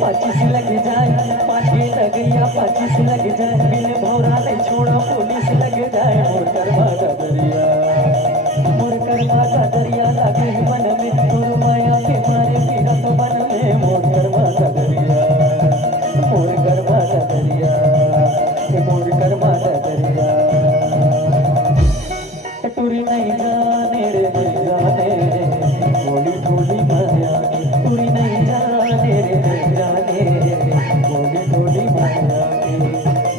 25 लग जाए, 5 की नगरिया 25 लग जाए, बिन भौरा नहीं छोड़ा पुलिस लग जाए। मोर कर्मा का दरिया, मोर कर्मा का दरिया लागे मन में, गुरु माया के मारे फिरत बन में। मोर कर्मा का दरिया, मोर कर्मा का दरिया, मोर कर्मा का दरिया। टूरी नहीं जाने रे नहीं जाने, थोड़ी थोड़ी माया की टूरी नहीं जाने रे नहीं जाने, थोड़ी थोड़ी माया की।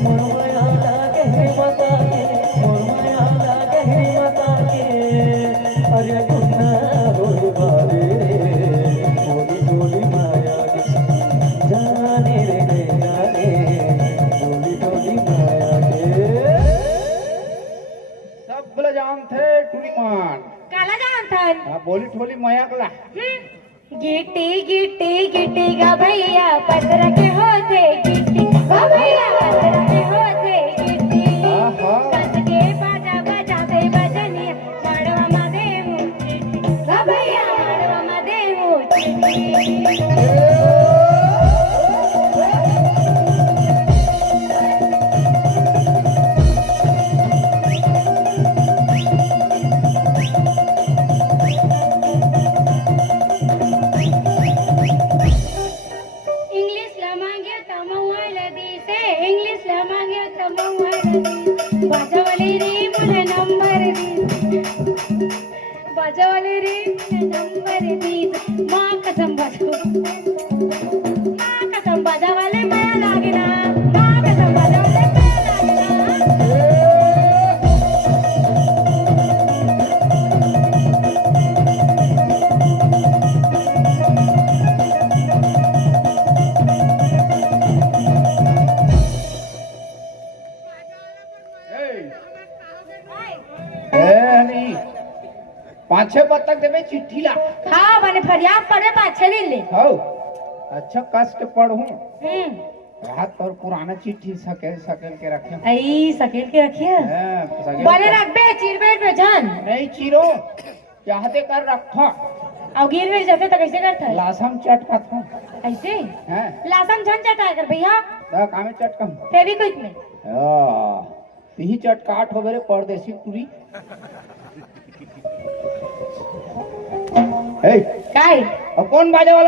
मोर माया लागे है माता के, मोर माया लागे है माता के, अरे गुन्ना होई बारे रे, थोड़ी थोड़ी माया की। जाने रे नहीं जाने, थोड़ी थोड़ी माया के। सब बोले जान थे टुनी मान काला जानथन बोली ठोली मया कला गिट्टी गिट्टी गिट्टी गा भैया पत्थर के होते गिट्टी गा भैया पत्थर के होते गिट्टी कस के बाजा बजाते बजनिया माड़वा मा देहु चिट्टी गा भैया माड़वा मा देहु चिट्टी। बाजावाले रे मुझे नंबर दी, बाजावाले रे मुझे नंबर दी, माँ कसम बाजो, माँ कसम बाजावाले माया लागे ना, माँ कसम बाजावाले माया लागे ना। पाँच छह बत्तख देवे चिट्ठी ला हाँ बने फरियाद पड़े पाछे दिन ले हो अच्छा कस के पढ़ूं रात और पुराना चिट्ठी सकेल सकेल के रखे आई सकेल के रखिए बने रख बे चिरबेट में जान नहीं चीरो चाहते कर रखो और गिर में जाते तो कैसे करता है लासम चटका था ऐसे हैं लासम झन चटा कर भैया दा कामे चटकम फेविक्विक में यही चटकाट हो मेरे परदेसी तुरी ए काय अब कौन बाजे वाला